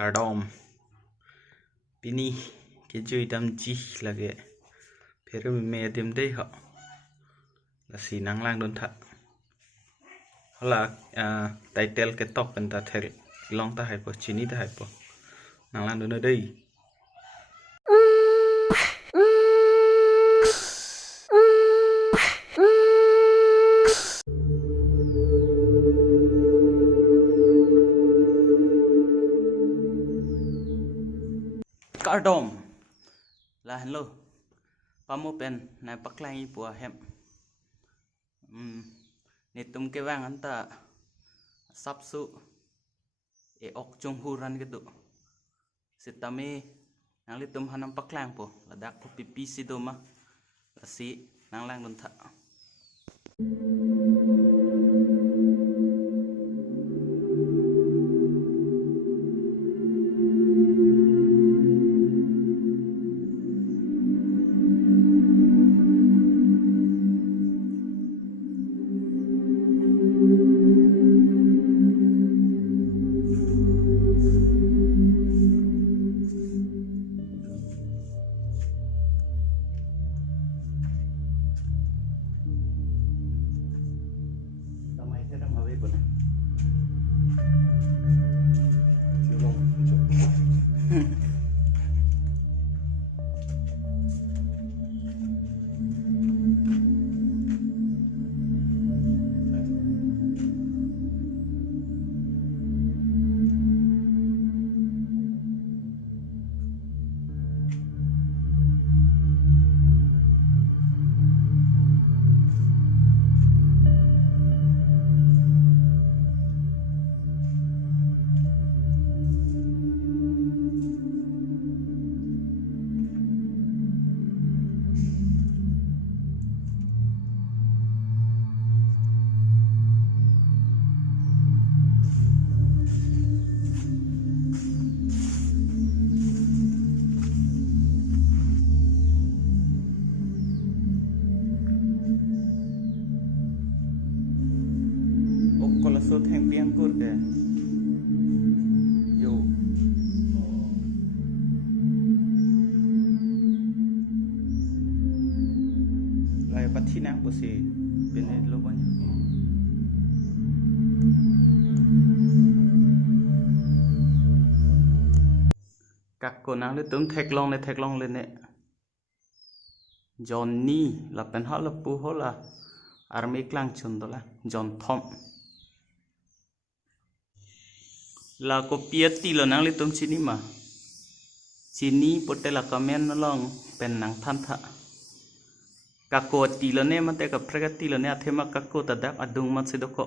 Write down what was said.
cardom pini cái chui đâm chi là cái phía bên mẹ tìm đây họ là xì nắng lang đôn thật họ là title cái top bên ta theo long ta hay po chini ta hay po nắng lang đôn ở đây cardom là hello pamo pen na paklai po hem ni tum ke wang anta sapsu e ok chung huran gitu sitame nang li tum hanam paklang po ladak ko pipi si doma si nang lang dun tha số thanh piang cột kìa yo lại bắt thi năng của gì bên này lâu bao nhiêu các cô nàng lấy tấm thạch long lên nè Johnny là bên họ là pu họ là army clang chun đó là John Tom là copia ti lo nang li tum chini ma chini pote la comment no long pen nang than tha ka ko ti lo ne ma te ka prega ti lo ne athema ka ko ta dak adung ma se do ko